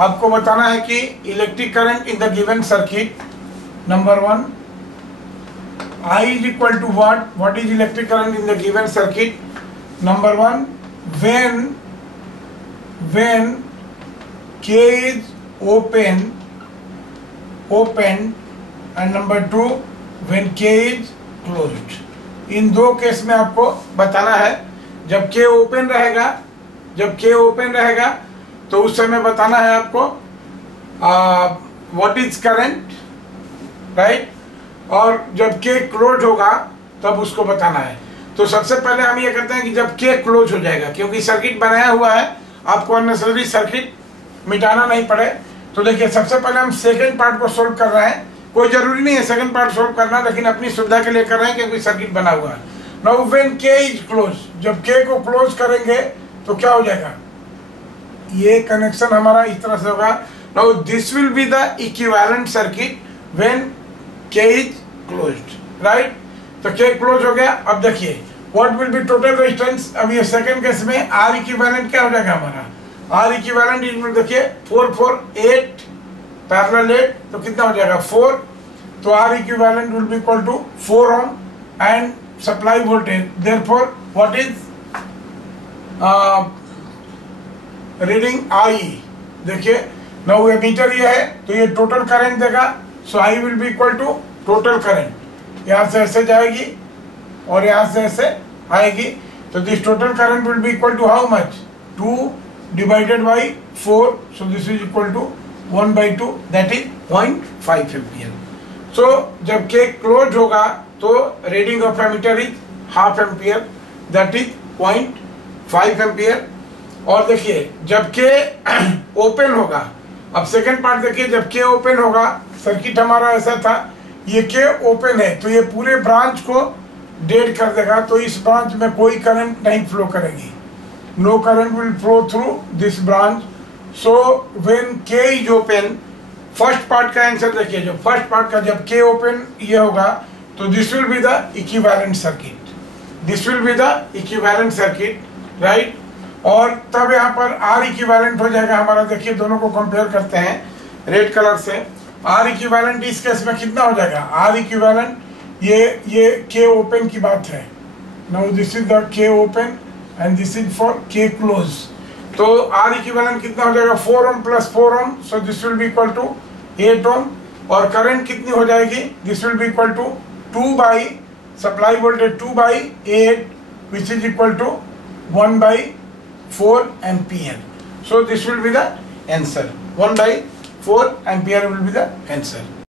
आपको बताना है कि electric current in the given circuit, number 1, I is equal to what is electric current in the given circuit? Number 1, when K is opened, and number 2, when K is closed. इन दो case में आपको बताना है, जब K open रहेगा तो उस समय बताना है आपको व्हाट इज करंट, राइट, और जब K क्लोज होगा तब उसको बताना है। तो सबसे पहले हम ये करते हैं कि जब K क्लोज हो जाएगा, क्योंकि सर्किट बनाया हुआ है, आपको अननेसेसरी सर्किट मिटाना नहीं पड़े। तो देखिए सबसे पहले हम सेकंड पार्ट को सोल्व कर रहे हैं, कोई जरूरी नहीं है सेकंड पार्ट सोल्व करना, लेकिन अपनी सुविधा के लिए कर रहे हैं क्योंकि सर्किट बना हुआ है। Now when K is close, जब K को क्लोज करेंगे तो क्या हो जाएगा, ये कनेक्शन हमारा इस तरह से होगा। Now this will be the equivalent circuit when K is closed, right. तो K क्लोज हो गया। अब देखिए what will be total resistance. अब ये सेकंड केस में R इक्विवेलेंट क्या हो जाएगा हमारा, R इक्विवेलेंट इसमें देखिए 4 4 8 पैरेलल 8, तो कितना हो जाएगा 4। तो R equivalent will be equal to 4 ohm and supply voltage, therefore what is reading I। देखिए नाउ एमीटर ये है तो ये टोटल करंट देगा, so I will be equal to total current, यहाँ से ऐसे जाएगी और यहाँ से ऐसे आएगी। तो this total current will be equal to how much, 2 divided by 4, so this is equal to 1/2, that is 0.5 ampere. So जब K क्लोज होगा तो reading of ammeter is half ampere, that is 0.5 ampere. और देखिए जब K open होगा, अब second part देखिए, जब K ओपन होगा, सर्किट हमारा ऐसा था, ये K ओपन है तो ये पूरे ब्रांच को डेड कर देगा, तो इस ब्रांच में कोई करंट नहीं फ्लो करेगी, no current will flow through this branch. So when K is open, first part का आंसर देखिए, जो फर्स्ट पार्ट का जब K ओपन ये होगा तो this will be the equivalent circuit, this will be the equivalent circuit, right. और तब यहाँ पर R इक्विवेलेंट हो जाएगा हमारा। देखिए दोनों को कंपेयर करते हैं रेड कलर से। R इक्विवेलेंट इस केस में कितना हो जाएगा, R इक्विवेलेंट ये K ओपन की बात है। Now this is the K open and this is for K close. तो R इक्विवेलेंट कितना हो जाएगा, 4 ohm plus 4 ohm, so this will be equal to 8 ohm. और करंट कितनी हो जाएगी, this will be equal to 2 by supply voltage 2/8 which is equal to 1/4 ampere. So this will be the answer, 1/4 ampere will be the answer.